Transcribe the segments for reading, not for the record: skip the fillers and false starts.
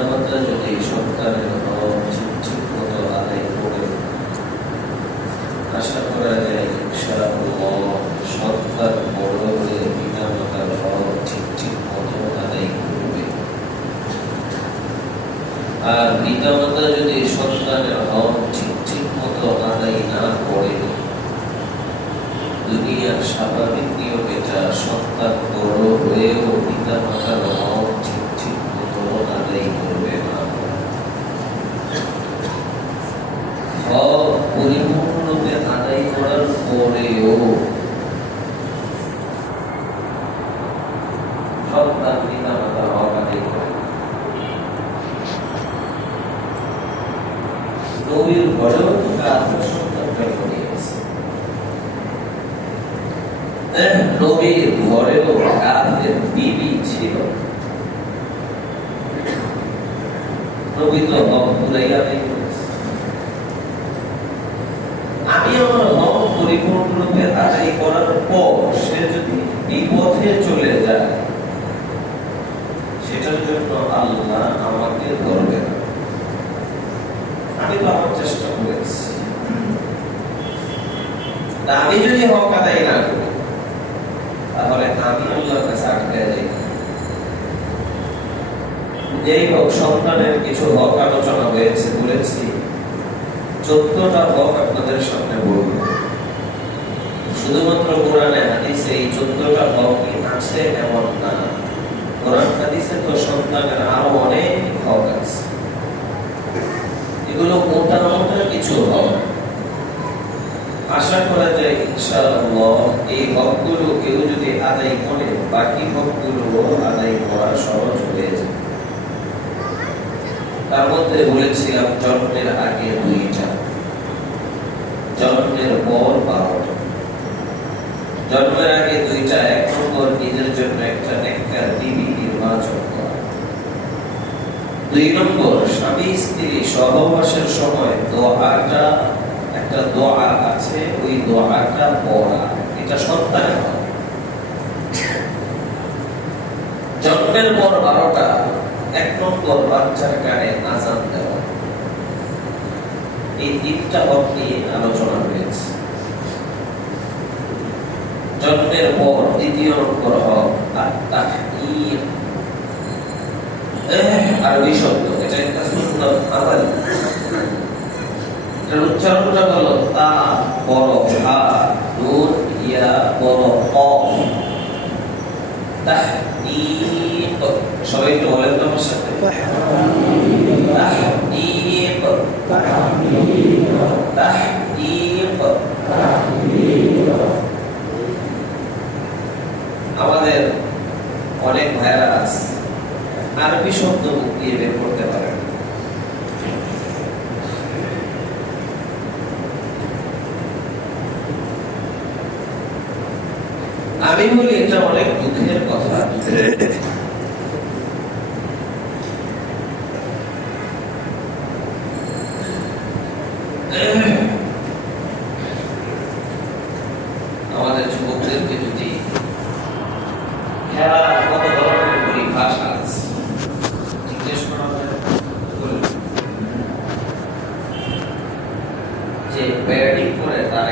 পিতামাতা যদি সন্তানের হক ঠিক মতো আদায় করে, আশা করা যায় ইনশাআল্লাহ সন্তান বড় হয়ে পিতামাতার হক ঠিক মতো আদায় করবে। আর পিতামাতা যদি সন্তানের হক ঠিক মতো আদায় না করে, দুনিয়ার স্বাভাবিক নিয়ম এটা, সন্তান বড় হয়েও পিতামাতার হক ঠিক মতো আদায় করবে না। হক পরিপূর্ণরূপে আদায় করার পরেও সন্তান পিতামাতার হক আদায় করে। নবীর ঘরেও কাফের সন্তান জন্ম নিয়েছে, নবীর ঘরেও কাফের বিবি ছিল। নবী তো হক পুরাই আদায় করেছে। আমি আমার হক পরিপূর্ণরূপে আদায় করার পর সে যদি বিপথে চলে যায়, সেটার জন্য আল্লাহ আমাকে ধরবে না। আমি তো আমার চেষ্টা করেছি। আমি যদি হক আদায় না করি, তাহলে আমি আল্লাহর কাছে আটকে যাই। যেই হোক, সন্তানের কিছু হক আলোচনা হয়েছে, বলেছি 14টা হক আপনাদের সামনে বলবো। শুধুমাত্র কোরআনে হাদিসে এই 14টা হকই আছে এমন না। কোরআন হাদিসে তো সন্তানের আরো অনেক হক আছে। এগুলো মোটা মোটা কিছু হক। আশা করা যায় ইনশাআল্লাহ এই হকগুলো কেউ যদি আদায় করে, বাকি হকগুলো আদায় করা সহজ হয়ে যায়। তার মধ্যে বলেছিলাম জন্মের আগে 2টা, জন্মের পর 12টা। জন্মের আগে 2টা, 1 নম্বর নিজের জন্য একটা নেককার বিবি নির্বাচন করা। 2 নম্বর স্বামী স্ত্রী সহবাসের সময় দোয়াটা, একটা দোয়া আছে, ওই দোয়াটা পড়া। এটা সন্তানের হক। জন্মের পর 12টা, 1 নম্বর বাচ্চার কানে আযান দেওয়া। এই 3টা হক নিয়ে আলোচনা হয়েছে। জন্মের পর 2য় নম্বর হক আত-তাহনীর, আরবি শব্দ, এটা একটা সুন্নাত আমল। এর উচ্চারণটা হলো তা বড় হা, নুন ইয়া বড় কফ, তাহনীর। সবাই একটু বলেন তো আমার সাথে, তাহনীর, তাহনীর। আমাদের অনেক ভাইরা আছে আরবি শব্দ মুখ দিয়ে বের করতে পারে। আমি বলি এটা অনেক দুঃখের কথা। আমাদের যুবকদেরকে যদি খেলা কত ধরনের পরিভাষা আছে জিজ্ঞেস করা হয়, যে ব্যাটিং করে তার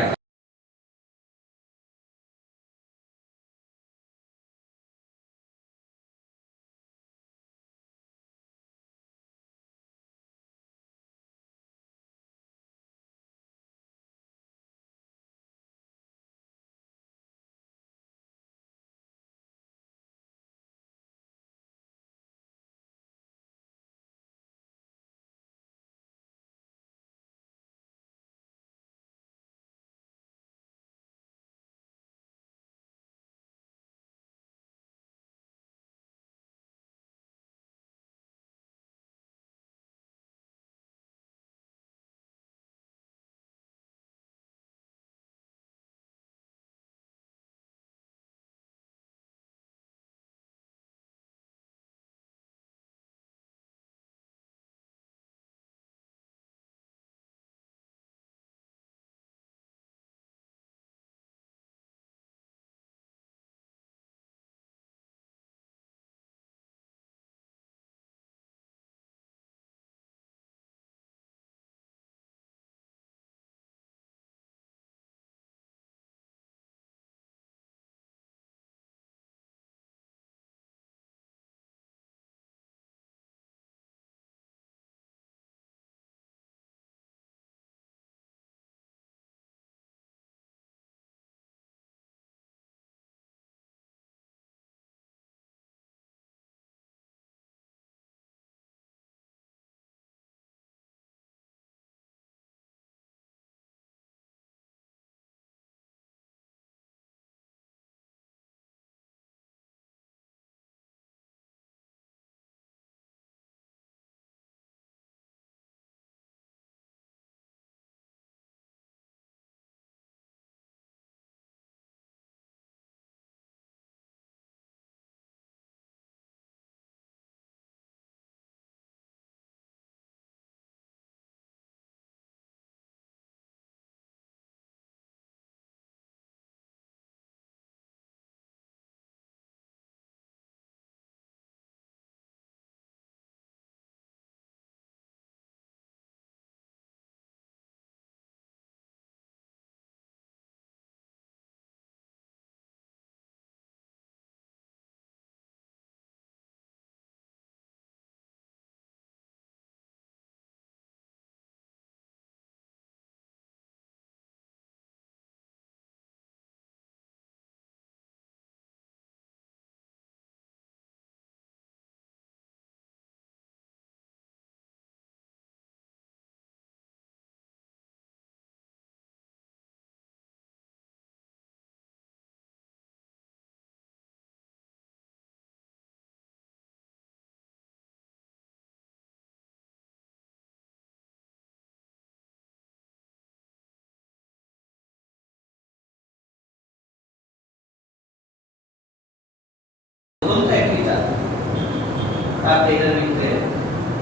আর এটার ভিতরে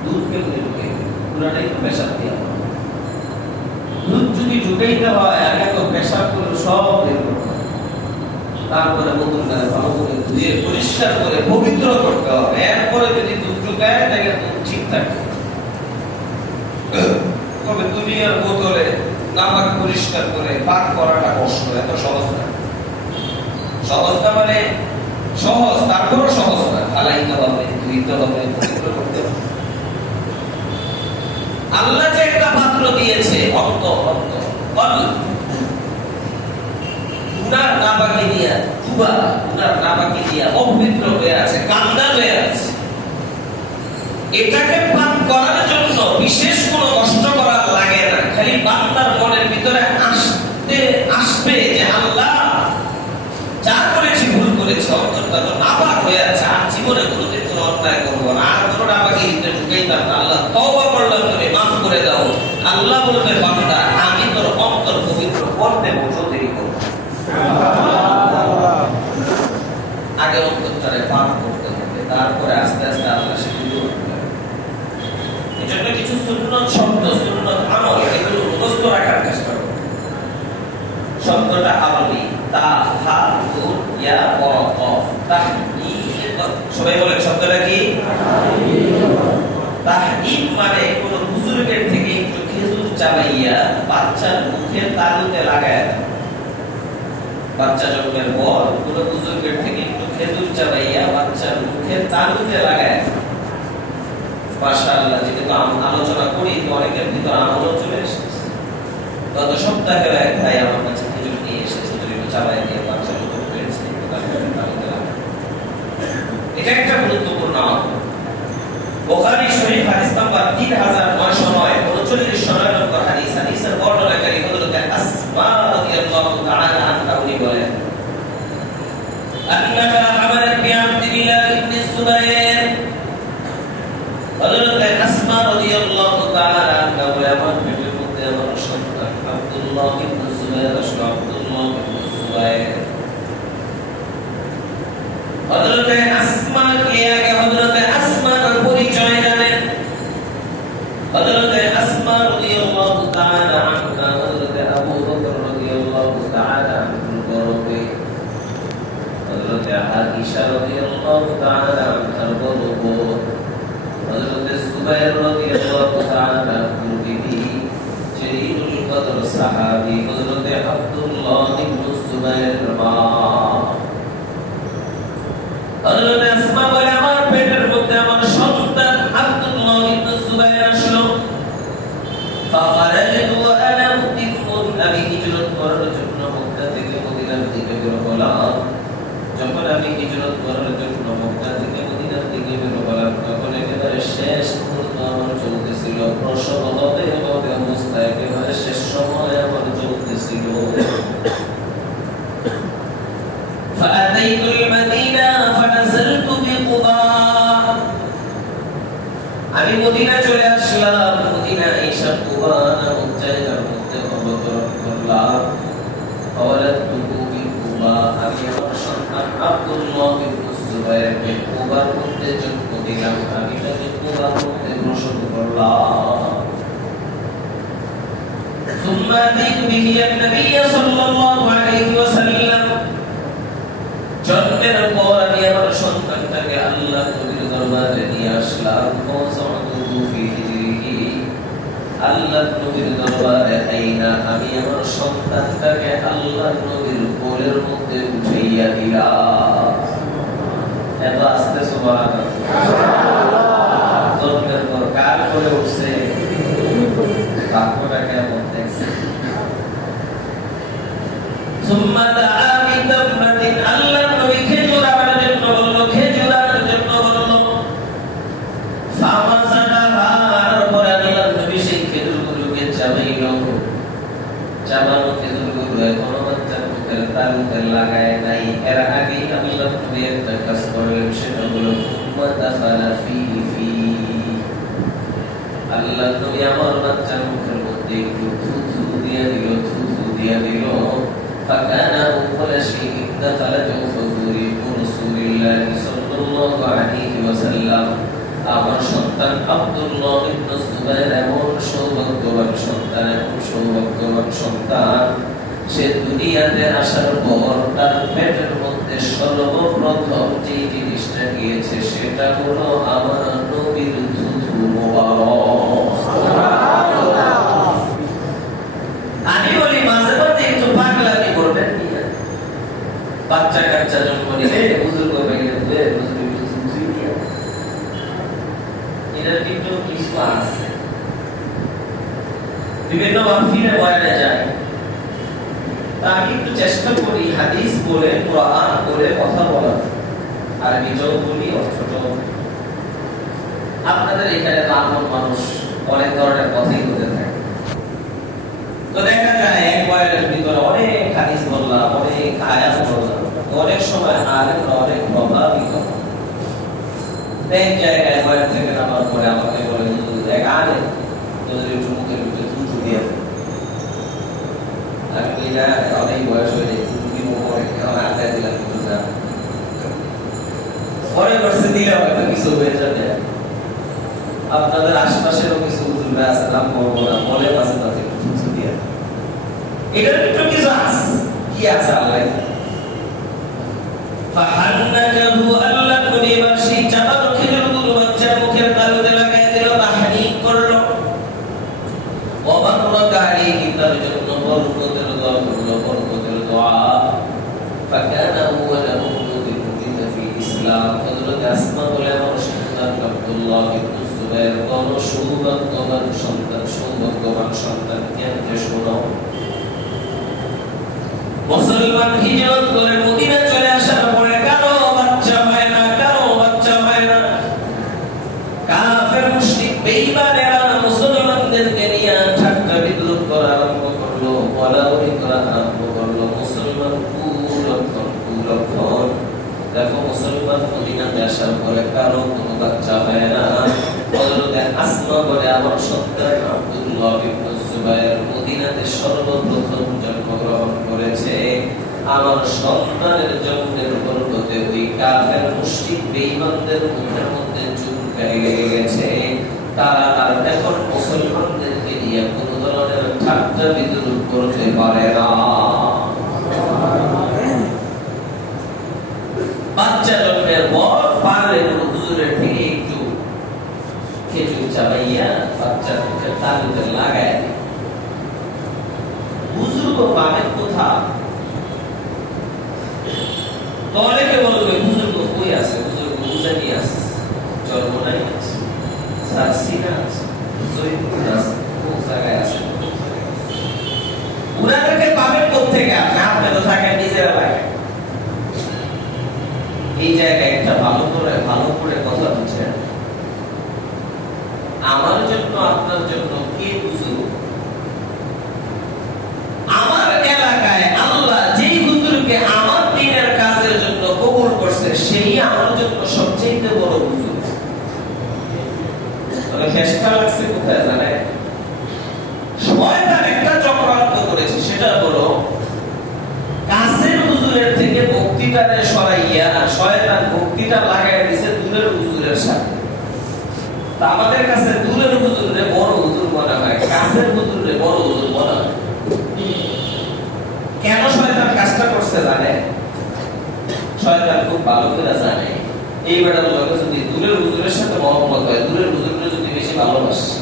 দুধ কেমনে ঢুকে পুরাটাই তো পেশাব দিয়ে দুধ যদি ঢুকাইতে হয় আগে তো পেশাব করে সব বের করতে হবে, তারপরে নতুন করে ভালো করে ধুয়ে পরিষ্কার করে পবিত্র করতে হবে, এরপরে যদি দুধ ঢুকায় তাহলে দুধ ঠিক থাকবে। তবে দুনিয়ার বোতলে নামাক পরিষ্কার করে পাক করাটা কষ্ট, এত সহজ না। সহজ না মানে সহজ, তারপরও সহজ না। ফালাইতে হবে, ধুইতে হবে, পবিত্র করতে হবে। আল্লাহ যে একটা পাত্র দিয়েছে অন্তর, গুনার নাপাকি দিয়া ডুবা, গুনার নাপাকি দিয়া অপবিত্র হয়ে আছে, কান্দা হয়ে আছে। এটাকে পাক করার জন্য বিশেষ কোনো কষ্ট করা লাগে না, খালি বান্দার মনের ভিতরে আসবে যে আল্লাহ যা করেছি ভুল করেছি, অন্তরটা তো নাপাক হয়ে আছে, আর জীবনে কোনোদিন কোনো অন্যায় করবো না, আর কোনো নাপাকি দিতে ঢুকাইতাম না, আল্লাহ তওবা করলাম, তুমি মাফ করে দাও। আল্লাহ বলবে বান্দা আমি তোর অন্তর পবিত্র করতে বসো, দেরি করবো। আগে অন্তরটারে পাক করতে হবে, তারপরে আস্তে আস্তে আল্লাহ সেগুলো করবে। এজন্য কিছু সুন্নত শব্দ, সুন্নত আমল এগুলো মুখস্থ রাখার চেষ্টা করো। শব্দটা আরবি, তা হা দুন ইয়া ওয়া কফ, তাহঈদ। সবাই বলেন শব্দটা কি? তাহঈদ মানে কোন বুজুর্গের থেকে একটু খেজুর চাবাইয়া বাচ্চার মুখের তালুতে লাগায় দাও। বাচ্চা জন্মের পর কোন বুজুর্গের থেকে একটু খেজুর চাবাইয়া বাচ্চার মুখের তালুতে লাগায়। মাশাআল্লাহ, যেহেতু আলোচনা করি তো অনেকের ভিতর আমলও চলে এসেছে। গত সপ্তাহে এক ভাই আমার কাছে খেজুর নিয়ে এসেছে, খেজুর চাবাই দিয়ে বাচ্চার মুখ পেয়েছে, এটা একটা গুরুত্বপূর্ণ আমল। বুখারী শরীফ হাদিস নাম্বার 3909 39 নম্বর হাদিস। হাদিসের বর্ণনাকারী হযরত আসমা রাদিয়াল্লাহু তাআলা আনহা বলেন, আন্নাহা আমারাত বিআবদিল্লাহ ইবনে যুবাইর। হযরত আসমা রাদিয়াল্লাহু তাআলা আনহা বলেন, আমার পেটের মধ্যে আমার সন্তান আব্দুল্লাহ ইবনে যুবাইর আসলো। আব্দুল্লাহ ইবনে যুবাইর হযরত আসমা কে আগে হযরত আসমার পরিচয় জানেন। হযরত আসমা রাদিয়াল্লাহু তাআলা আনহা হযরত আবু বকর রাদিয়াল্লাহু তাআলা আনহুর গর্ভে, হযরত আয়েশা রাদিয়াল্লাহু তাআলা আনহার গর্ভে, হযরত জুবাইর রাদিয়াল্লাহু তাআলা আনহুর বিবি জলিলুল কদর সাহাবী হযরত আব্দুল্লাহ ইবনে জুবাইর মা। হযরত আসমা বলে, আমার পেটের মধ্যে আমার সন্তান আব্দুল্লাহ ইবনে যুবাইর আসলো। ফাখারাজতু ওয়া আনা মুতিমুন, আমি হিজরত করার জন্য মক্কা থেকে মদিনার দিকে বের হলাম। যখন আমি হিজরত করার জন্য মক্কা থেকে মদিনার দিকে বের হলাম, তখন একেবারে শেষ মুহূর্ত আমার চলতেছিল, প্রসব হবে অবস্থায় একেবারে শেষ সময় আমার চলতেছিল। فأتيت المدينة فنزلت بقباء, আমি মদিনা চলে আসলাম। মদিনা এসে কুবা নামক জায়গার মধ্যে অবতরণ করলাম। ওয়ালাদতুহু বিকুবা, আমি আমার সন্তান আব্দুল্লাহ ইবনে যুবাইরকে কুবার মধ্যে জন্ম দিলাম। আমি তাকে কুবার মধ্যে প্রসব করলাম। ثم أتيت به النبي صلى الله عليه وسلم, জন্মের পর আমি আমার সন্তানটাকে আল্লাহ নবীর দরবারে নিয়ে আসলাম। আল্লাহ নবীর দরবারে আইনা আমি আমার সন্তানটাকে আল্লাহ নবীর কোলের মধ্যে উঠাইয়া দিলাম। এত আস্তে সুবহানাল্লাহ। জন্মের পর কার কোলে উঠছে, বাক্যটা কেমন দেখছে। ثم دعا بتمرة, আল্লাহ নবী খেজুর আনার জন্য বলল, খেজুর আনার জন্য বলল। ফামাসালাহা, পরে আল্লাহ নবী সেই খেজুরগুলোকে চাবাইল। চাবানো খেজুরগুলো এখনো বাচ্চার মুখের তালুতে লাগায় নাই। এর আগেই আল্লাহ নবী একটা কাজ করলেন, সেটা হলো সুম্মা দাখালা ফি, আল্লাহ নবী আমার বাচ্চার মুখের মধ্যে একটু থুথু দিয়া দিল, থুথু দিয়া দিল। فكان أول شيء دخل جوف رسول الله صلى الله عليه وسلم, সন্তান আব্দুল্লাহ ইবনে জুবাইর এমন সৌভাগ্যবান সন্তান, এমন সৌভাগ্যবান সন্তান, সে দুনিয়াতে আসার পর তার পেটের মধ্যে সর্বপ্রথম যে জিনিসটা গিয়েছে সেটা হলো আমার নবীর থুথু মোবারক। আমি বলি মাঝে মাঝে একটু পাগলামি করবেন না। বাচ্চা কাচ্চা জন্ম নিলে হুজুর করবে গেলে এটার কিন্তু কিছু আছে। বিভিন্ন মাহফিলে বয়ানে যায়, আমি একটু চেষ্টা করি হাদিস বলে কোরআন বলে কথা বলার, আরবিটাও বলি অর্থটাও। আপনাদের এখানে বাংলা মানুষ অনেক ধরনের কথাই বলতে থাকে, তো দেখা যায় এক বয়ানের ভিতরে অনেক হাদিস বললাম, অনেক আয়াত বললাম, অনেক সময় আলেমরা অনেক প্রভাবিত হয়। এক জায়গায় বয়ান থেকে নামার পরে আমাকে বলে এক আলেম তোদের একটু মুখের ভিতরে থুতু দিয়ে অনেক বয়স হয়ে যায়, আড্ডায় দিলাম কিছু না পরে করছে দিলে হয়তো কিছু হয়ে যাবে। আপনাদের আশপাশেরও কিছু হুজুররা আছে, নাম বলবো না, বলে মাঝে মাঝে কিছু দিয়ে এটার ভিতরে কিছু আছে। কি আছে আল্লাহ ফাহান্নাকাহু আল্লাহ পরিবার সেই চাপা খেজুর গুলো বাচ্চার মুখের তালুতে লাগায় দিল, তাহনিক করলো। ওয়াবাররাকা আলাইহি, তার জন্য বরকতের দোয়া করলো, বরকতের দোয়া। ফাকানা আউওয়ালা মাউলুদিন উলিদা ফি ইসলাম, হযরত আসমা বলে আমার সন্তান আব্দুল্লাহ ইবনে জুবাইর কোন সৌভাগ্যবান সন্তান, সৌভাগ্যবান সন্তান কেমনে শোনো। মুসলমান হিজরত করে মদিনা চলে আসার পরে কারো বাচ্চা হয় না, কারো বাচ্চা হয় না। কাফের মুশরিক বেঈমানেরা মুসলমানদেরকে নিয়ে ঠাট্টা বিদ্রুপ করা আরম্ভ করলো, বলাবলি করা আরম্ভ করলো। মুসলমান কুলক্ষণ দেখো, মুসলমান মদিনাতে আসার পরে কারো কোনো বাচ্চা হয় না। হযরতে আসমা বলে আমার সন্তান আব্দুল্লাহ ইবনে জুবাইর মদিনাতে সর্বপ্রথম জন্মগ্রহণ করেছে। আমার সন্তানের জন্মের বরকতে ওই কাফের মুশরিক বেঈমানদের মুখের মধ্যে চুলকায় গেছে। তারা আর এখন মুসলমানদেরকে নিয়ে কোনো ধরনের ঠাট্টা বিদ্রুপ করতে পারে না। বাচ্চা জন্মের পর পারে হুজুরের থেকে একটু খেজুর চাবাইয়া বাচ্চার মুখে তালুতে লাগায়। হুজুর তো পাবেন কোথা? তো অনেকে বলবে হুজুর তো কই আছে, হুজুর উজানি আছে, চরমনাই আছে, সারসিনা আছে, জয়পুর আছে, কোন জায়গায় আছে? উনাদেরকে পাবেন কোথেকে? আপনি তো থাকেন নিজের এলাকায়। এই জায়গায় একটা ভালো করে কথা বুঝছেন, আমার জন্য আপনার জন্য কে হুজুর? আমার এলাকায় আল্লাহ যেই হুজুরকে আমার দ্বীনের কাজের জন্য কবুল করছে সেই আমার জন্য সবচেয়ে বড় হুজুর। তবে খেসটা লাগছে কোথায় জানেন? শয়তান একটা চক্রান্ত করেছে, সেটা হলো কাছের হুজুরের থেকে বক্তৃতারে সরাইয়া শয়তান বক্তৃতা লাগাই দিয়েছে দূরের হুজুরের সাথে। আমাদের কাছে দূরের হুজুরে বড় হুজুর মনে হয়, কাছের হুজুরে বড় হুজুর মনে হয়। কেন শয়তান কাজটা করছে জানে? শয়তান খুব ভালো করে জানে এই বেটার লোক যদি দূরের হুজুরের সাথে মহব্বত হয়, দূরের হুজুরকে যদি বেশি ভালোবাসে,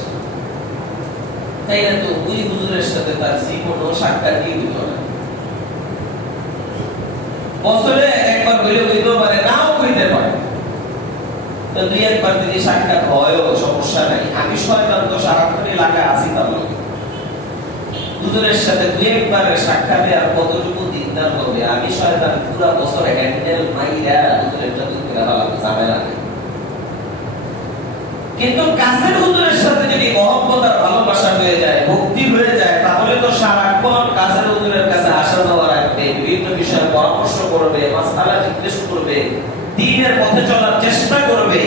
তাই না তো ওই হুজুরের সাথে তার জীবনও সাক্ষাৎ দিয়ে দিত না। বছরে একবার হইলে হইতেও পারে, নাও হইতে পারে, তো দুই একবার যদি সাক্ষাৎ হয়ও সমস্যা নাই। আমি শয়তান তো সারাক্ষণ এলাকায় আছি, তার হুজুরের সাথে দুই একবারের সাক্ষাতে আর কতটুকু দিনদার হবে? আমি শয়তান পুরো বছর হ্যান্ডেল মাইরা হুজুরেরটা দূর করে ফেলাতে ঝামেলা নেই। কিন্তু কাছের হুজুরের সাথে যদি মহব্বত আর ভালোবাসা হয়ে যায়, ভক্তি হয়ে যায়, তাহলে তো সারাক্ষণ কাছের হুজুরের কাছে আসা যাওয়া রাখবে, বিভিন্ন বিষয়ে পরামর্শ করবে, মাসআলা জিজ্ঞেস করবে, দ্বীনের পথে চলার চেষ্টা করবে।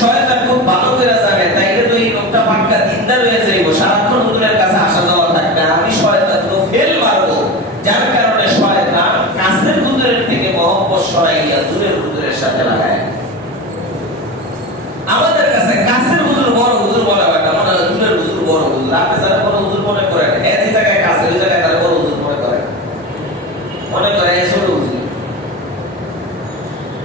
শয়তান খুব ভালো করে জানে, তাইলে তো এই লোকটা পাক্কা দিনদার হয়ে যাইব, সারাক্ষণ হুজুরের কাছে আসা যাওয়া থাকবে। আমি শয়তান তো ফেল মারবো, যার কারণে শয়তান কাছের হুজুরের থেকে মহব্বত সরাইয়া দূরের হুজুরের সাথে লাগায়। আমাদের কাছে কাছের হুজুর হুজুর, আপনি যারা বড় হুজুর মনে করেন, এই জায়গায় কাছে ওই জায়গায় তারা বড় হুজুর মনে করেন, মনে করে এই ছোট হুজুর।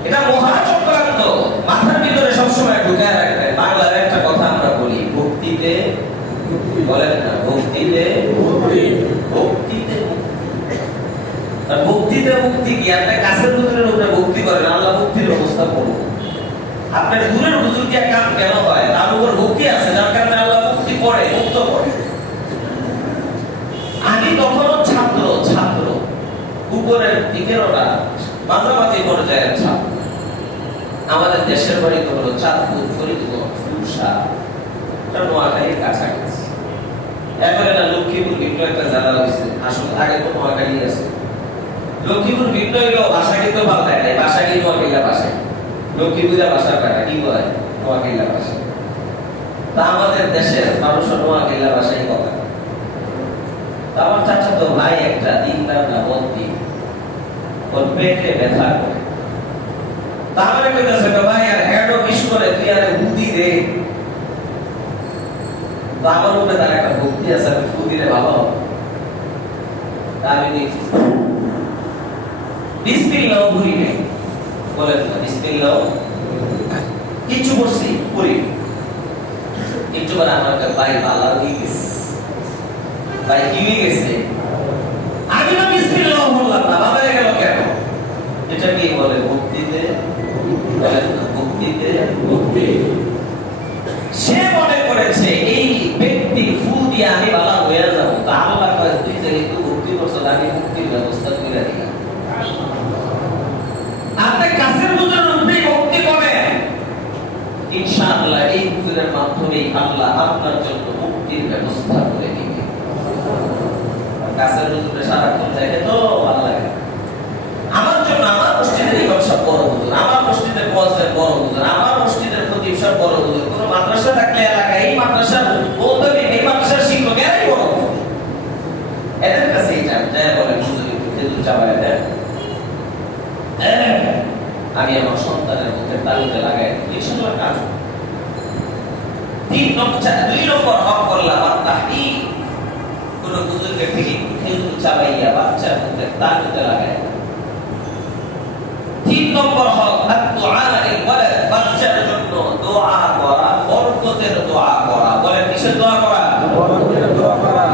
এটা মহা চক্রান্ত, মাথার ভিতরে সবসময় ঢুকায় রাখবে। বাংলার একটা কথা আমরা বলি, ভক্তিতে বলেন না, ভক্তিতে ভক্তিতে ভক্তিতে মুক্তি কি? আপনি কাছের হুজুরের উপরে ভক্তি করেন, আল্লাহ মুক্তির ব্যবস্থা করুন। আপনার দূরের হুজুর কি কাম কেন হয়? তার উপর ভক্তি আছে, যার কারণে আল্লাহ মুক্তি করে, মুক্ত করে। আমি তখনও ছাত্র উপরের দিকের ওরা মাঝামাঝি পর্যায়ের ছাত্র। আমাদের দেশের বাড়ি তো হলো চাঁদপুর, ফরিদগঞ্জ, ফুলসা, নোয়াখালীর কাছাকাছি। এবারে না লক্ষ্মীপুর ভিন্ন একটা জেলা হয়েছে, আসলে আগে তো নোয়াখালী আছে। লক্ষ্মীপুর ভিন্ন হইলেও ভাষা কিন্তু পাল্টায় নাই, ভাষা কি নোয়াখালীর ভাষা, লক্ষ্মীপুরের ভাষার কাটা কি বলে নোয়াখালীর ভাষা। তা আমাদের দেশের মানুষ নোয়াখালীর ভাষাই কথা। আমার চাচা তো ভাই একটা দিনদার না বন্দি, ওর পেটে ব্যথা করে। তাহলে কইতাছে ভাই আর হেডও মিস করে তুই আরে বুদ্ধি দে। তো আমার উপরে তার একটা ভক্তি আছে, আমি বুদ্ধি রে বাবা। আমি দেখি বিসমিল্লাহ ভুলি নাই, বলেন না বিসমিল্লাহ কিছু করছি করি একটু করে আমার ভাই ভালো হয়ে গেছে, ভাই কি হয়ে গেছে, আমি না বিসমিল্লাহ বললাম না, বাবা গেল কেন? এটা কি বলে ভক্তিতে, বলেন না ভক্তিতে ভক্তি। সে মনে করেছে এই ব্যক্তি ফুল দিয়ে আমি ভালো হয়ে যাবো, তা আল্লাহ কয় তুই যে একটু ভক্তি করছো, আমি মুক্তির ব্যবস্থা করে দিলাম। আপনি কাছের হুজুরের উপরে ভক্তি করেন, ইনশাআল্লাহ এই হুজুরের মাধ্যমে আল্লাহ আপনার জন্য মুক্তির ব্যবস্থা করে দিবেন। কাছের হুজুরে সারাক্ষণ দেখে তো ভালো লাগে। আমার জন্য আমার মসজিদের ইমাম সাহেব বড় হুজুর, আমার মসজিদের মুয়াজ্জিন বড় হুজুর, আমার মসজিদের খতিব সাহেব বড় হুজুর। কোন মাদ্রাসা থাকলে এলাকায় এই মাদ্রাসার বলতেই এই মাদ্রাসার শিক্ষক এরাই বড় হুজুর। এদের কাছে এটা যায় বলেন হুজুর একটু খেজুর চাবায় দেন, আমি আমার সন্তানের মুখে তালুতে লাগাই ইনশাআল্লাহ কাজ। 2 নম্বর হক করলাম আর তাহদিদ, কোন হুজুরকে থেকে খেজুর চাবাইয়া বাচ্চার মুখে তালুতে লাগায়। 3 নম্বর হক আদ-দুআ লিল ওয়ালাদ, বাচ্চার জন্য দোয়া করা, বরকতের দোয়া করা। বলেন কিসের দোয়া করা? বরকতের দোয়া করা।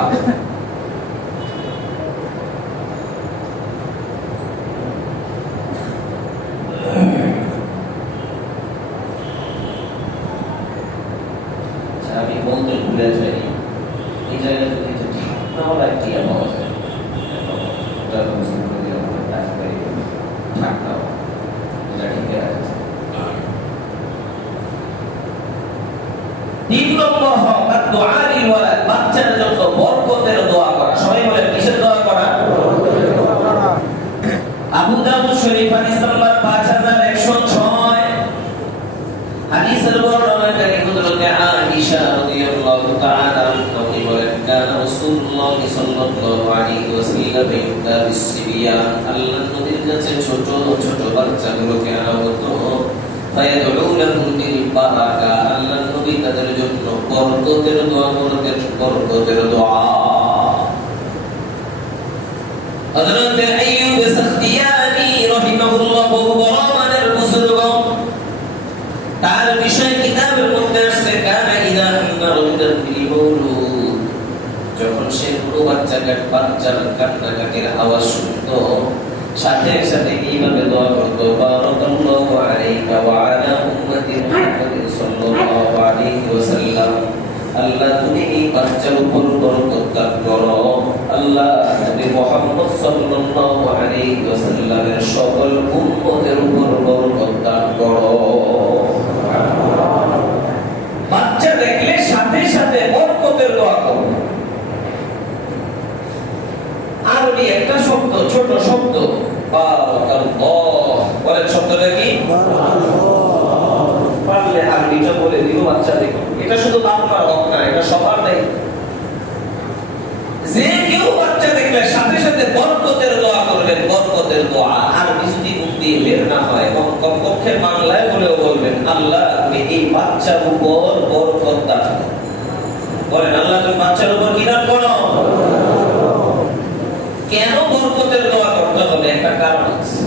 আমি বলতে ভুলে যাই, এই জায়গায় যদি ঠান্ডা হওয়ার একটি পাওয়া যায়, ওটা বুঝতে পারি আমরা তারপরে ঠান্ডা এটা ঠিক আছে। 3 নম্বর হক আদ-দুআ লিল ওয়ালাদ, বাচ্চার জন্য বরকতের দোয়া করা। সবাই বলেন কিসের দোয়া করা? বরকতের দোয়া করা। আবু দাউদ শরীফ হাদিস নাম্বার 5106, হাদিসের বর্ণনাকারী হযরত আয়েশা রাদিয়াল্লাহু তাআলা আনহা বলেন কানা রাসূলুল্লাহ সাল্লাল্লাহু আলাইহি ওয়াসাল্লাম ইউদাবিস সিবিয়ান, আল্লাহর নবীর কাছে ছোট ছোট বাচ্চাগুলোকে আনা হতো, ফায়াদউলাহু বিল বারাকা, আল্লাহর নবী তাদের জন্য বরকতের দোয়া করতেন, বরকতের দোয়া। হযরত আইয়ুব সাখতিয়ানি রাহিমাহুল্লাহ বহু বড় মানের বুজুর্গ, তার বিষয় কিতাবের মধ্যে আছে কানা ইদা নারুদান বিল মাউলুদ, যখন সে পুরো বাচ্চার কান্নাকাটির আওয়াজ শুনতো, সাথে সাথে এইভাবে দোয়া করতো, বারাকাল্লাহু আলাইকা ওয়া আলা উম্মতি মুহাম্মাদিন সাল্লাল্লাহু আলাইহি ওয়াসাল্লাম, আল্লাহ তুমি এই বাচ্চার উপর বরকত দান করো, আল্লাহ নবী মুহাম্মদ সাল্লাল্লাহু আলাইহি ওয়াসাল্লামের সকল উম্মতের উপর বরকত দান করো। বাচ্চা দেখলে সাথে সাথে বরকতের দোয়া করো। আরবি একটা শব্দ, ছোট শব্দ, বারাকাল্লাহ, বলেন শব্দটা কি? পারলে আরবিটা বলে দিও বাচ্চা দেখো, এটা শুধু আপনার হক না, এটা সবার দায়িত্ব। যে কেউ বাচ্চা দেখলে সাথে সাথে বরকতের দোয়া করবেন, বরকতের দোয়া। আর যদি মুখ দিয়ে বের না হয়, কমপক্ষে বাংলায় বলেও বলবেন, আল্লাহ তুমি এই বাচ্চার উপর বরকত দান করো। বলেন আল্লাহ তুমি বাচ্চার উপর কি দান করো? কেন বরকতের দোয়া করতে হবে? একটা কারণ আছে।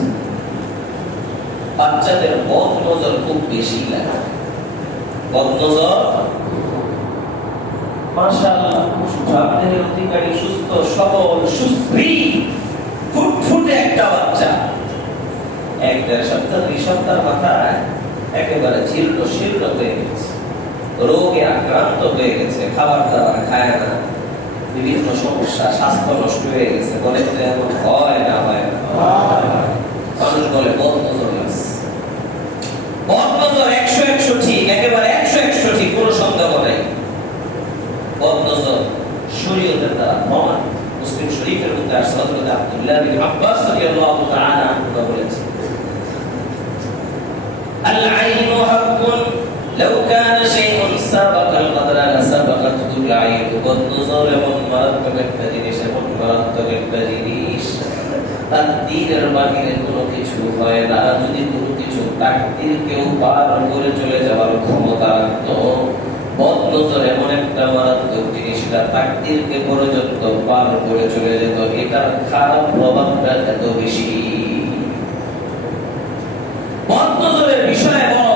বাচ্চাদের বদ নজর খুব বেশি লাগে। বদ নজর মাশাআল্লাহ সুঠামের অধিকারী, সুস্থ সবল সুশ্রী ফুটফুটে একটা বাচ্চা, এক দেড় সপ্তাহ দুই সপ্তাহ মাথায় একেবারে জীর্ণ শীর্ণ হয়ে গেছে, রোগে আক্রান্ত হয়ে গেছে, খাবার দাবার খায় না, বিভিন্ন সমস্যা, স্বাস্থ্য নষ্ট হয়ে গেছে। বলে তো এমন হয় না? হয় না? মানুষ বলে বদ নজর লাগছে। বদ নজর 100 ঠিক, একেবারে 100 ঠিক, কোনো সন্দেহ নাই। বদ নজর শরীয়তের দ্বারা প্রমাণ। মুসলিম শরীফের মধ্যে আসছে হযরত আব্দুল্লাহ বিন আব্বাস রাদিয়াল্লাহু তাআলা আনহু বলেছেন, আল আইনু হাক্কুন লাউ কানা শাইউন সাবাকাল কদরা লাসাবাকাতুল আইন। বদ নজর এমন মারাত্মক একটা জিনিস, এমন মারাত্মক একটা জিনিস, তাকদীরের বাহিরে কোনো কিছু হয় না। যদি কোনো কিছু তাকদীরকেও পার করে চলে যাওয়ার ক্ষমতা রাখতো, বদ নজর এমন একটা মারাত্মক জিনিস, এটা তাকদীরকে পর্যন্ত পার করে চলে যেত। এটার খারাপ প্রভাবটা এত বেশি। বদ নজরের বিষয়ে বড়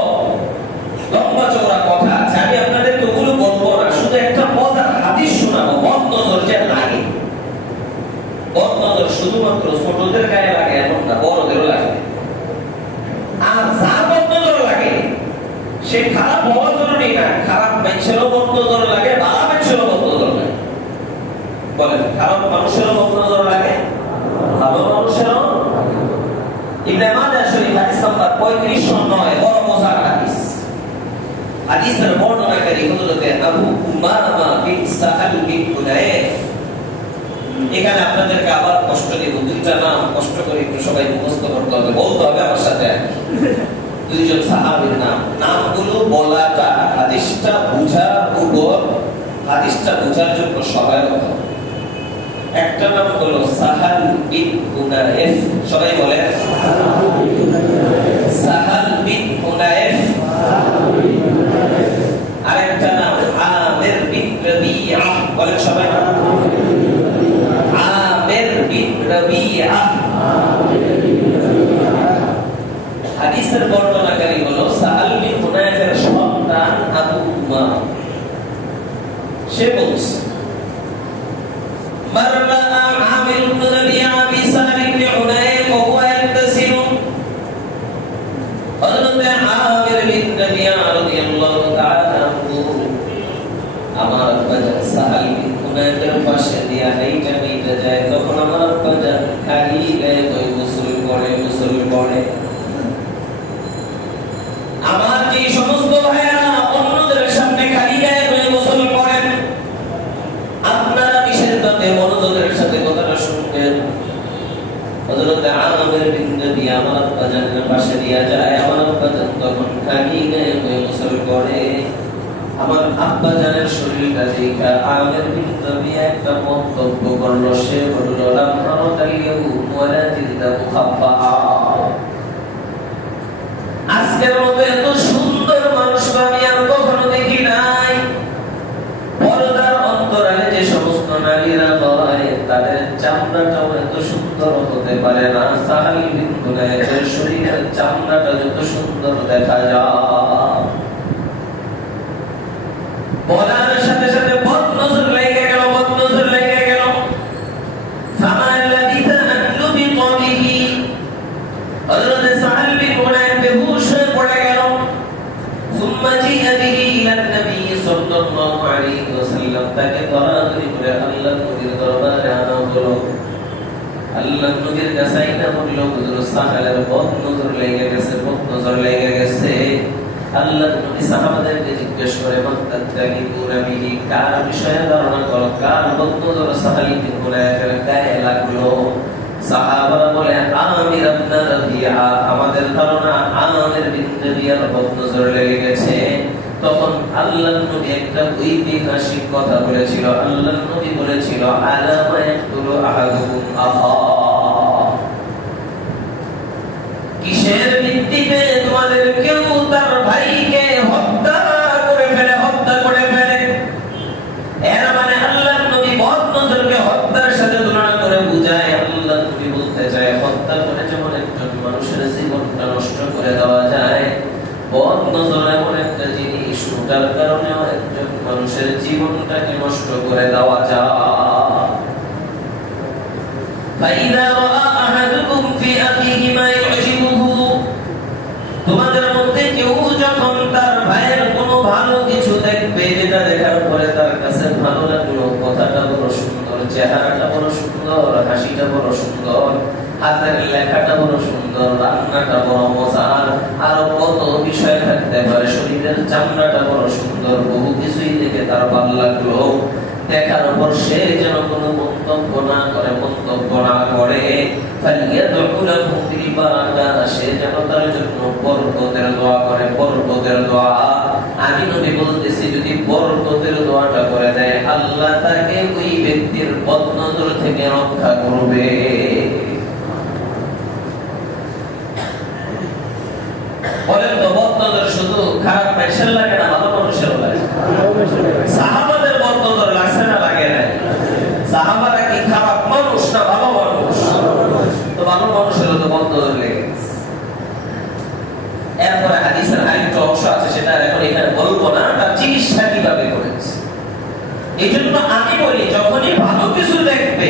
লম্বা চওড়া কথা আছে, আমি আপনাদেরকে ওগুলো বলবো না, শুধু একটা মজার হাদিস শোনাবো। বদ নজর যে লাগে, বদ নজর শুধুমাত্র ছোটদের গায়ে লাগে এমন না, বড়দেরও লাগে। আর যার বদ নজর লাগে সে খারাপ হওয়া জরুরি না, খারাপ মানুষেরও বদ নজর লাগে, ভালো মানুষেরও বদ নজর লাগে। বলেন খারাপ মানুষেরও বদ নজর লাগে, ভালো মানুষেরও। ইবনে মাজাহ শরীফ হাদিস নাম্বার 3509, বড় মজার হাদিস। হাদিসের বর্ণনাকারী হযরত আবু উমামা বিন সাহাল বিন হুনায়ফ। এখানে আপনাদেরকে আবার কষ্ট দেব, দুইটা নাম কষ্ট করে একটু সবাই মুখস্থ করতে হবে, বলতে হবে আমার সাথে। দুইজন সাহাবীর নাম, নামগুলো বলাটা হাদিসটা বুঝার উপর, হাদিসটা বুঝার জন্য সহায়ক হবে। একটা নাম হলো সাহাল বিন হুনায়ফ, সবাই বলেন সাহাল বিন হুনায়ফ। আরেকটা নাম আমির বিন রবিয়া, বলেন সবাই আমির বিন রবিয়া। হাদিসের বর্ণনাকারী হলো সাহাল বিন হুনায়ফের সন্তান আবু উমামা। সে বলছে মাররা আমির বিন রবিয়া বিসাল বিন হুনায়ফ ওয়া ইয়ান্তাসিলু। হযরত আমির বিন রবিয়া রাদিয়াল্লাহু তাআলা আনহু আমার বাজার সাহাল বিন হুনায়ফের পাশে দিয়া হেঁটে যায়, তখন আমার বাজার খালি গায়ে গোসল করে। আমার যে সমস্ত ভাইয়েরা অন্যদের সামনে খালি গায়ে গোসল করেন, আপনারা বিশেষভাবে মনোযোগের সাথে কথাটা শুনবেন। হযরত আমির বিন রবিয়া আমার বাজারের পাশে দিয়া যায়, আমার বাজার তখন খালি গায়ে গোসল করে। আমার আব্বা জানের শরীরটা দেখা আমির বিন রবিয়া একটা মন্তব্য করলো। সে বলল আজকের মতো এত সুন্দর মানুষ আমি আর কখনো দেখি নাই। পর্দার অন্তরালে যে সমস্ত নারীরা হয় তাদের চামড়াটাও এত সুন্দর হতে পারে না। সাহাল বিন হুনায়ফের শরীরের চামড়াটা যত সুন্দর দেখা যায়, বলার সাথে সাথে বদ নজর লেগে গেল, বদ নজর লেগে গেল। ফামাল্লাযিতা আনলুবি কবিহি, হযরত সাহাল বিন হুনায়ফ বেহুশ হয়ে পড়ে গেল। সুম্মা জিআ বিহি ইলা নবী সাল্লাল্লাহু আলাইহি ওয়াসাল্লাম, তাকে ধরাধরি করে আল্লাহর নবীর দরবারে আনা হলো। আল্লাহর নবীর কাছে আইনা বলল, হুজুর সাহালের বদ নজর লেগে গেছে, বদ নজর লেগে গেছে। আল্লাহর নবী সাহাবাদেরকে জিজ্ঞেস করে, মাত্তাকি পুরামিহি, কার বিষয়ে ধারণা করো, কার বদ নজর সাহাল বিন হুনায়ফের গায়ে লাগলো? সাহাবারা বলে আমির ইবনে রবিয়া, আমাদের ধারণা আমির বিন রবিয়ার বদ নজর লেগে গেছে। তখন আল্লাহর নবী একটা ঐতিহাসিক কথা বলেছিল। আল্লাহর নবী বলেছিল, আলামা ইয়াকুলু আহাদুকুম আহা, কিসের ভিত্তিতে তোমাদের কেউ তার ভাইকে হত্যা করে ফেলে? করে যেমন একজন মানুষের জীবনটা নষ্ট করে দেওয়া যায়, বদ নজর এমন একটা জিনিস ওটার কারণেও একজন মানুষের জীবনটাকে নষ্ট করে দেওয়া যায়। فإذا رأى أحدكم في أخيه ما يعجبه, তোমাদের মধ্যে কেউ যখন তার ভাইয়ের কোনো ভালো কিছু দেখবে, যেটা দেখার পরে তার কাছে ভালো লাগলো, কথাটা বড় সুন্দর, চেহারাটা বড় সুন্দর, হাসিটা বড় সুন্দর, হাতের লেখাটা বড় সুন্দর, রান্নাটা বড় মজার, আরো কত বিষয় থাকতে পারে, শরীরের চামড়াটা বড় সুন্দর, বহু কিছুই দেখে তার ভালো লাগলো, দেখার পর সে যেন কোনো মন্তব্য না করে, সে যেন তার জন্য বরকতের দোয়া করে, বরকতের দোয়া। আমি নবী বলতেছি, যদি বরকতের দোয়াটা করে দেয়, আল্লাহ তাকে ওই ব্যক্তির বদনজর থেকে রক্ষা করবে। বলেন তো, বদনজর শুধু খারাপ মানুষের লাগে না, ভালো মানুষের লাগে? সাহাবাদের বদনজর লাগছে না লাগে না? সাহাবারা কি খারাপ মানুষ না ভালো মানুষ? তো ভালো মানুষের তো বদনজর লেগে গেছে। এরপরে হাদিসের আরেকটা অংশ আছে, সেটা এখন এখানে বলবো না, তার চিকিৎসা কিভাবে করেছে। এই জন্য আমি বলি, যখনই ভালো কিছু দেখবে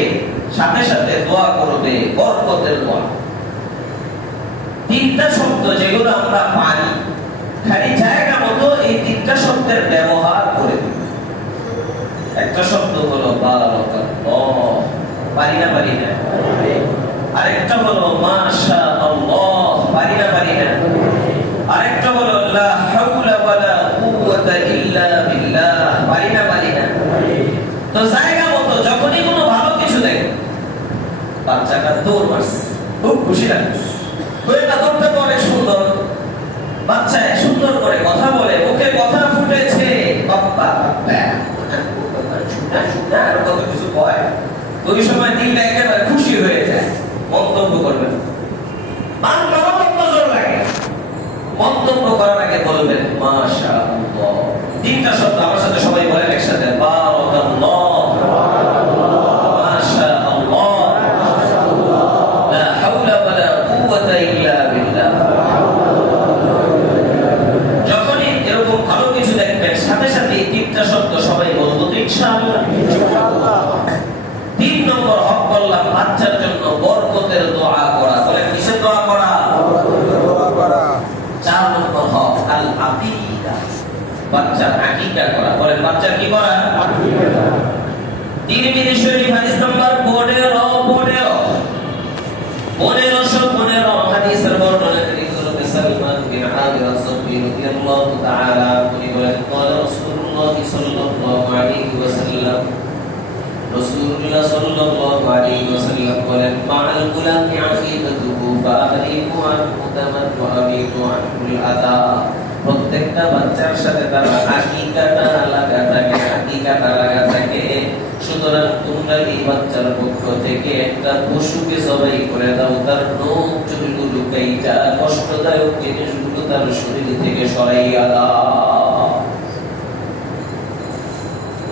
সাথে সাথে দোয়া করবে, বরকতের দোয়া। তিনটা শব্দ যেগুলো আমরা পাই, খালি জায়গা মতো এই তিনটা শব্দের ব্যবহার করে দিই। একটা শব্দ হলো বারাকাল্লাহ, পারি না পারি না? আরেকটা হলো মাশাআল্লাহ, পারি না পারি না? আরেকটা হলো লা হাওলা ওয়ালা কুওয়াতা ইল্লা বিল্লাহ, পারি না পারি না? তো জায়গা মতো যখনই কোনো ভালো কিছু দেখে, বাচ্চাটা দৌড় মারছে, খুব খুশি লাগছে, ওইটা দৌড়টা তো অনেক সুন্দর, বাচ্চা সুন্দর করে কথা বলে, ওকে কথা ফুটেছে, বাপ্পা বাপ্পা আর কত কিছু কয়, ওই সময় দিলটা একেবারে খুশি হয়ে যায়। মন্তব্য করবেন, মন্তব্য করার আগে বলবেন মাশাআল্লাহ। তিনটা শব্দ আমার সাথে সবাই বলেন একসাথে, বারাকাল্লাহ, মাশাআল্লাহ, লা হাওলা ওয়ালা কুওয়াতা ইল্লা বিল্লাহ। যখনই এরকম ভালো কিছু দেখবেন, সাথে সাথে তিনটা শব্দ সবাই বলবো ইনশাআল্লাহ। তিন নম্বর হক বললাম বাচ্চার জন্য বরকতের দোয়া করা। বলেন কিসের দোয়া করা? চার নম্বর হক আল আকিকা, বাচ্চার আকিকা করা। বলেন বাচ্চার কি করা? তিরমিজি শরীফ হাদিস নাম্বার 1515 হাদিসের বর্ণনা করি হযরত সালমান বিন আমির আস-সুফি রাদিয়াল্লাহু তাআলা তিনি বলেন, قال رسول الله صلى الله عليه وسلم, রাসূলুল্লাহ সাল্লাল্লাহু আলাইহি ওয়াসাল্লাম বলেন, মা'আল গুলামি আকিকাতুহু ফাআলিমু আনহু তামান ওয়া আমিতু আনহুল আদা। প্রত্যেকটা বাচ্চার সাথে তার আকিকাটা লাগা থাকে, সুতরাং তোমরা এই বাচ্চার পক্ষ থেকে একটা পশুকে জবাই করে দাও, তার নখ চুলগুলো কাইটা কষ্টদায়ক জিনিসগুলো তার শরীর থেকে সরাইয়া দাও।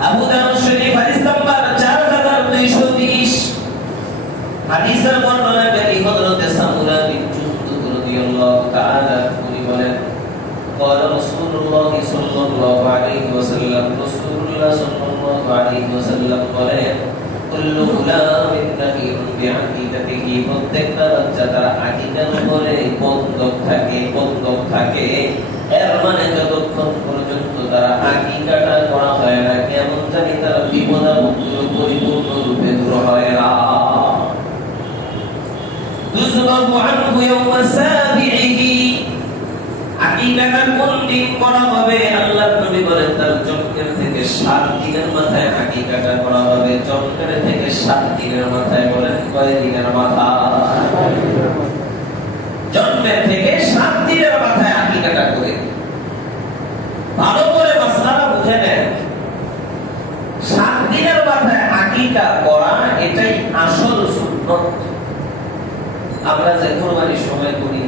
আবু দাউদ শরীফ হাদিস নাম্বার 4230 হাদিসের বর্ণনাকারী হযরত সামুরা বিন জুনদুব রাদিয়াল্লাহু তাআলা তিনি বলেন, قال رسول الله صلى الله عليه وسلم, রাসূলুল্লাহ সাল্লাল্লাহু আলাইহি ওয়াসাল্লাম বলেন, كل غلام نذير بعقيدته, প্রত্যেকটা বাচ্চা তার আকিকার উপরে বন্ধক থাকে। এর মানে যতক্ষণ পর্যন্ত তার আকিকাটা করা হয় না, কেমন জানি তার বিপদাপন্ন পরিপূর্ণ রূপে দূর হয় না। তুযবাহু আনহু ইয়াওমা সাবিহি, আকিকাটা কোন দিন করা হবে? আল্লাহর নবী বলেন, তার জন্মের থেকে 7 দিনের মাথায় আকিকাটা করা হবে। জন্মের থেকে 7 দিনের মাথায়, বলেন কয় দিনের মাথায়? জন্মের থেকে 7 দিনের মাথায় আকিকাটা করে। ভালো করে মাসআলা বুঝে নেন, 7 দিনের মাথায় আকিকা করা এটাই আসল সুন্নাত। আমরা যে কুরবানির সময় করি,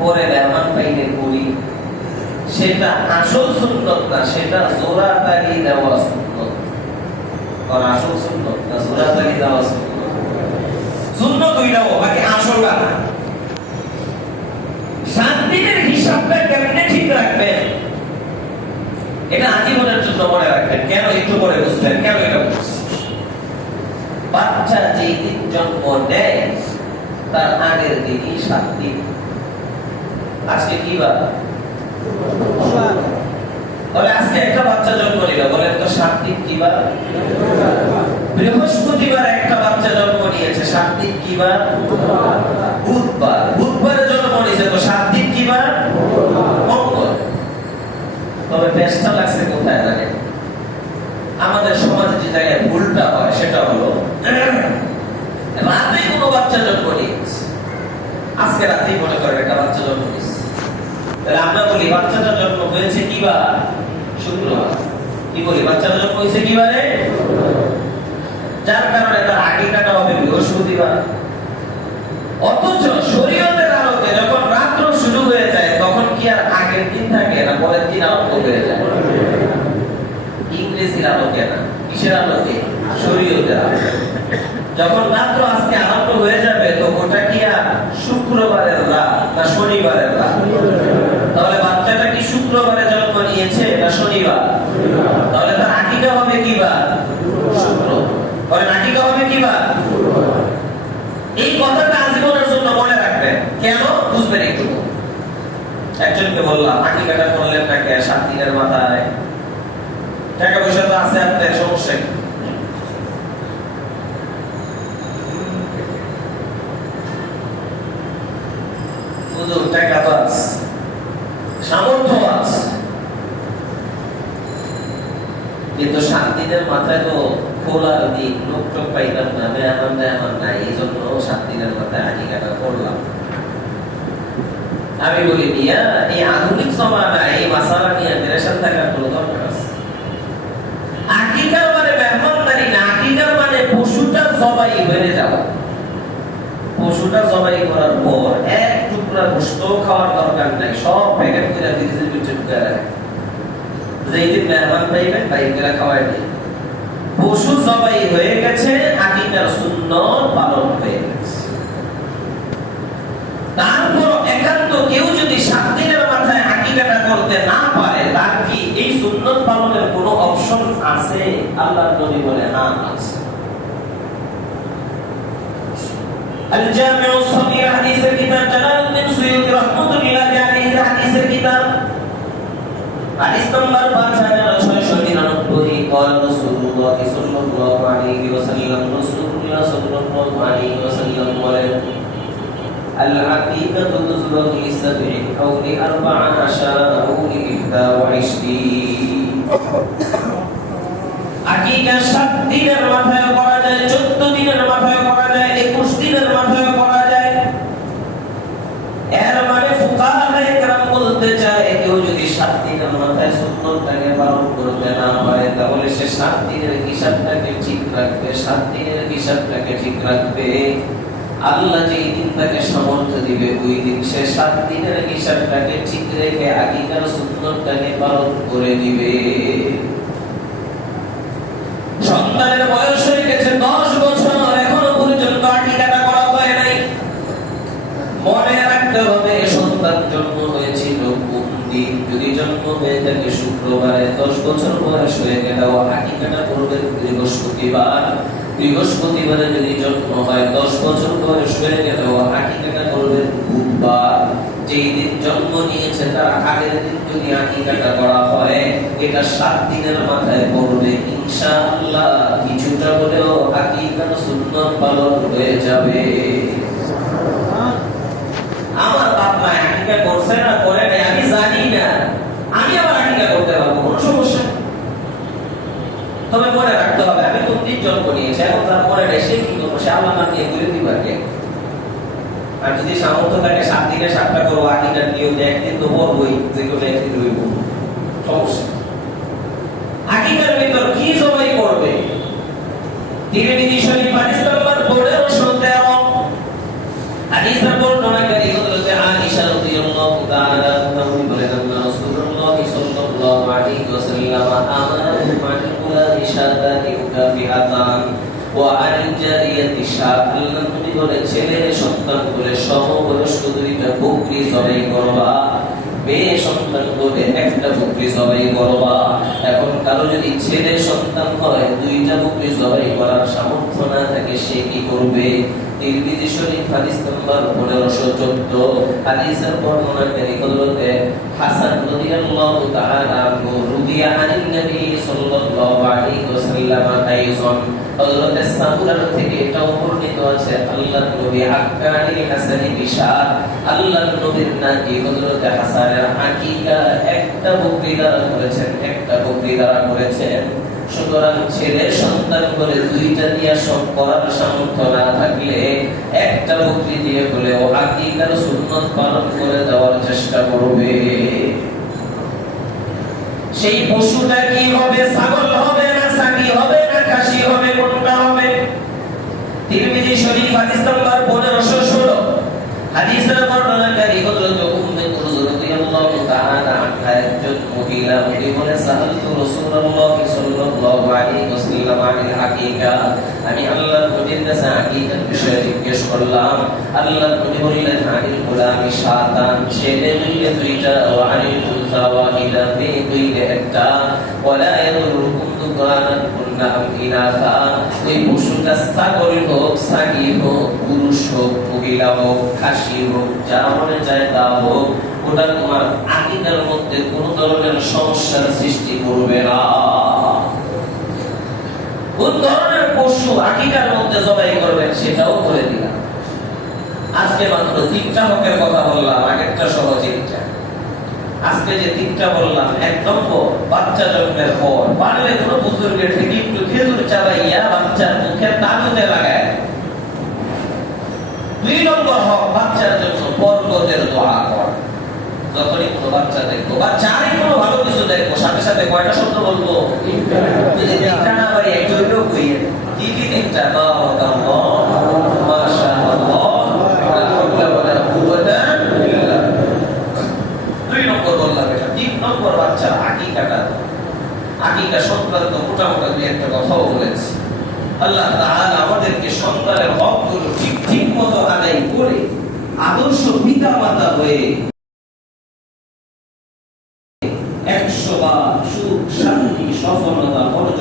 পরে মেহমান পাইলে করি, সেটা আসল সুন্নাত না, সেটা জোড়া তালি দেওয়া সুন্নাত। আর আসল সুন্নাত না জোড়া তালি দেওয়া সুন্নাত। সুন্নত হইলাও বাকি আসলটা না। 7 দিনের হিসাবটা কেমনে ঠিক রাখবেন এটা আজীবনের জন্য মনে রাখবেন। কেন একটু পরে বুঝবেন কেন এটা বলছি। বাচ্চা যেই দিন জন্ম নেয় তার আগের দিনই 7 দিন। আজকে কি বার? তাহলে আজকে একটা বাচ্চা জন্ম নিল, বলেন তো 7 দিন কি বার? বৃহস্পতিবার একটা বাচ্চা জন্ম নিয়েছে, 7 দিন কি বার? বুধবার। বুধবারে জন্ম নিয়েছে, তো 7 দিন কি বার? মঙ্গল। তবে ব্যস্তা লাগছে কোথায় জানেন? আমাদের সমাজে যে জায়গায় ভুলটা হয় সেটা হলো রাতে কোনো বাচ্চা জন্ম নিয়েছে, আজকে রাতেই মনে করেন একটা বাচ্চা জন্ম নিয়েছে, তাহলে আমরা বলি বাচ্চাটা জন্ম হয়েছে কি বার? শুক্রবার। কি বলি? বাচ্চাটা জন্ম হয়েছে কি বারে? যার কারণে তার আকিকাটা হবে বৃহস্পতিবার। অথচ শরীয়তের আলোকে যখন রাত্র শুরু হয়ে যায় তখন কি আর আগের দিন থাকে না পরের দিন আরম্ভ হয়ে যায়? ইংরেজির আলোকে না, কিসের আলোকে? শরীয়তের আলোকে। যখন রাত্র আজকে আরম্ভ হয়ে যাবে তো ওটা কি আর শুক্রবারের রাত না শনিবারের রাত? তাহলে বাচ্চাটা কি শুক্রবারে জন্ম নিয়েছে না শনিবার? তাহলে তার আকিকা হবে কি বার? শুক্রবার। তাহলে আকিকা হবে কি বার? এই কথাটা আজীবনের জন্য মনে রাখবেন। কেন বুঝবেন একটু। একজনকে বললাম আকিকাটা করলেন না কে? 7 দিনের মাথায় টাকা পয়সা তো আছে আপনার, সমস্যা কি? হুজুর টাকা তো আছে, সামর্থ্য আছে, কিন্তু 7 দিনের মাথায় তো খোলার দিক লোক টোক পাইতাম না, মেহমান নাই, এই জন্য 7 দিনের মাথায় আকিকাটা করলাম। আমি বলি মিয়া এই আধুনিক জমানায় এই মাসালা নিয়ে পেরেশান থাকার কোনো দরকার আছে? আকিকার মানে মেহমানদারি না, আকিকার মানে পশুটা জবাই হয়ে যাওয়া। পশুটা জবাই করার পর এক টুকরা গোশত খাওয়ার দরকার নাই, সব প্যাকেট করে ফ্রিজের ভিতরে ঢুকে রাখে, যেই দিন মেহমান পাইবেন বাইরে খাওয়াই দিন। পশু জবাই হয়ে গেছে, আকিকার সুন্নত পালন হয়ে গেছে। তারপর একান্ত কেউ যদি 7 দিনের মাথায় আকিকাটা করতে না পারে তার কি এই সুন্নত পালনের কোনো অপশন আছে? আল্লাহর নবী বলে না, আছে। আল জামিউ সগীর হাদিসের কিতাব জালালউদ্দিন সুয়ুতী রাহমাতুল্লাহি আলাইহি হাদিসের কিতাব হাদিস নাম্বার 5699 قال رسول الله صلى الله عليه وسلم রাসূলুল্লাহ সাল্লাল্লাহু আলাইহি ওয়াসাল্লাম বলেন العقيقة تذبح لسبع أو ل14 أو ل21 আকিকা 7 দিনের মাথায় করা যায়, 14 দিনের মাথায় করা যায়, 21 দিনের মাথায় করা যায়। এর মানে ফুকাহায়ে কেরাম বলতে চায় কেউ যদি 7 দিনের মাথায় সুন্নতটাকে পালন করতে না পারে তাহলে সে 7 দিনের হিসাবটাকে ঠিক রাখবে, 7 দিনের হিসাবটাকে ঠিক রাখবে। আল্লাহ যেই দিন তাকে সামর্থ্য দিবে ওই দিন সে 7 দিনের হিসাবটাকে ঠিক রেখে আকিকার সুন্নতটাকে পালন করে দিবে। সন্তানের বয়স হয়ে গেছে 10 বছর, এখনো পর্যন্ত আকিকাটা করা হয় নাই। মনে রাখতে হবে সন্তান জন্ম হয়েছিল কোন দিন। যদি জন্ম হয়ে থাকে শুক্রবারে, 10 বছর বয়স হয়ে গেলে আকিকাটা করবে বৃহস্পতিবার। বৃহস্পতিবারে যদি জন্ম হয় 10 বছর বয়স হয়ে গেলে আকিকাটা করবে বুধবার। যেই দিন জন্ম নিয়েছে তার আগের দিন যদি আকিকাটা করা হয় এটা 7 দিনের মাথায় পড়বে ইনশাআল্লাহ। কিছুটা হলেও আকিকার সুন্নাত পালন হয়ে যাবে। আমার বাপ মা আকিকা করছে না করে নাই আমি জানি না, আমি আবার আকিকা করতে পারবো, কোনো সমস্যা। তবে মনে রাখতে হবে আমি তো 3 জন্ম নিয়েছি, এখন তার মনে নেই সে কি করবো, সে আল্লাহ নিয়ে করে দিবার কে। আর যদি সামর্থ্য থাকে 7 দিনে 7টা করবো, আকিকার নিয়ম একদিন তো পড়বই, যে কোনো একদিন রইব, সমস্যা। আকিকার ভিতর কি জবাই করবে? তিরমিজি শরীফ হাদিস নাম্বার 1513 হাদিস নাম্বার বর্ণনাকারী হযরত আয়েশা রাদিয়াল্লাহু তাআলা তিনি বলেন রাসূলুল্লাহ সাল্লাল্লাহু আলাইহি ওয়াসাল্লাম আমারা মা'আল ইশাতাতি উকাফিআতান ওয়া আল জারিয়াতি শাআতান যদি বলে ছেলের সন্তান বলে সমবয়স্ক দুইটা বকরি জবাই করবা, মেয়ে সন্তান বলে একটা বকরি জবাই করবা। এখন কারো যদি ছেলে সন্তান হয় দুইটা বকরি জবাই করার সামর্থ্য না থাকে, সে কি করবে? তিরমিজি শরীফ হাদিস নাম্বার 1514 হাদিসের বর্ণনাকারী হযরতে হাসান রাদিয়াল্লাহু তাআলা আনহু রুদিয়া আনিন নবী সাল্লাল্লাহু আলাইহি ওয়াসাল্লাম আইজন, হযরতে সাহুরার থেকে এটা বর্ণিত আছে আল্লাহর নবী আক্কানি হাসানি বিশার, আল্লাহর নবীর নাতি হযরতে হাসানের আকিকা একটা বকরি দ্বারা করেছেন, একটা বকরি দ্বারা করেছেন। সুতরাং ছেলে সন্তান করে দুইটা দিয়া সব করার সামর্থ্য না থাকলে একটা বকরি দিয়ে হলেও আকিকার সুন্নত পালন করে দেওয়ার চেষ্টা করবে। সেই পশুটা কি হবে? ছাগল হবে না ছাগি হবে না খাসি হবে, কোনটা হবে? তিরমিজি শরীফ হাদিস নাম্বার 1516 হাদিসের বর্ণনাকারী হযরত উম্মে কুলসুম রাদিয়াল্লাহু তাআলা আনহা একজন মহিলা, উনি বলে সাহালতু রাসূলুল্লাহ সাল্লাল্লাহু আলাইহি ওয়াসাল্লাম আনিল আকিকা, আমি আল্লাহর নবীর কাছে আকিকার বিষয়ে জিজ্ঞেস করলাম। আল্লাহর নবী বললেন আনিল গোলামি শাতান, ছেলে মিলে দুইটা, ওয়া আনিল উনসা ওয়াহিদা, মেয়ে মিলে একটা, ওয়ালা ইয়াদুরুকুম দুকানান কুননা আম ইনাসা, ওই পশুটা ছাগল হোক ছাগি হোক পুরুষ হোক মহিলা হোক খাসি হোক যা মনে চায় তা হোক, ওটা তোমার আকিকার মধ্যে কোন ধরনের সমস্যার সৃষ্টি করবে না। কোন ধরনের পশু আকিকার মধ্যে জবাই করবেন সেটাও করে দিলাম। আজকে মাত্র 3টা হকের কথা বললাম, আগেরটা সহ 3টা। আজকে যে 3টা বললাম, 1 নম্বর বাচ্চা জন্মের পর পারলে কোনো বুজুর্গের থেকে একটু খেজুর চাবাইয়া বাচ্চার মুখে তালুতে লাগায়। 2 নম্বর হক বাচ্চার জন্য বরকতের দোয়া করা। যখনই কোনো বাচ্চা দেখবো বা চারে কোনো ভালো কিছু দেখবো, সাথে সাথে কয়টা শব্দ বলবো? 3টা না বাড়ি একটু একটু কইয়ে কি কি 3টা? বারাকাল্লাহ, মাশাআল্লাহ, লা হাওলা ওয়ালা কুওয়াতা ইল্লা বিল্লাহ। 2 নম্বর বললাম এটা। 3 নম্বর বাচ্চার আকিকাটা, আকিকা সংক্রান্ত মোটামুটি 2-1টা কথাও বলেছি। আল্লাহ তাআলা আমাদেরকে সন্তানের হকগুলো ঠিক মতো আদায় করে আদর্শ পিতা মাতা হয়ে 100 বার সুখ শান্তি সফলতা অর্জন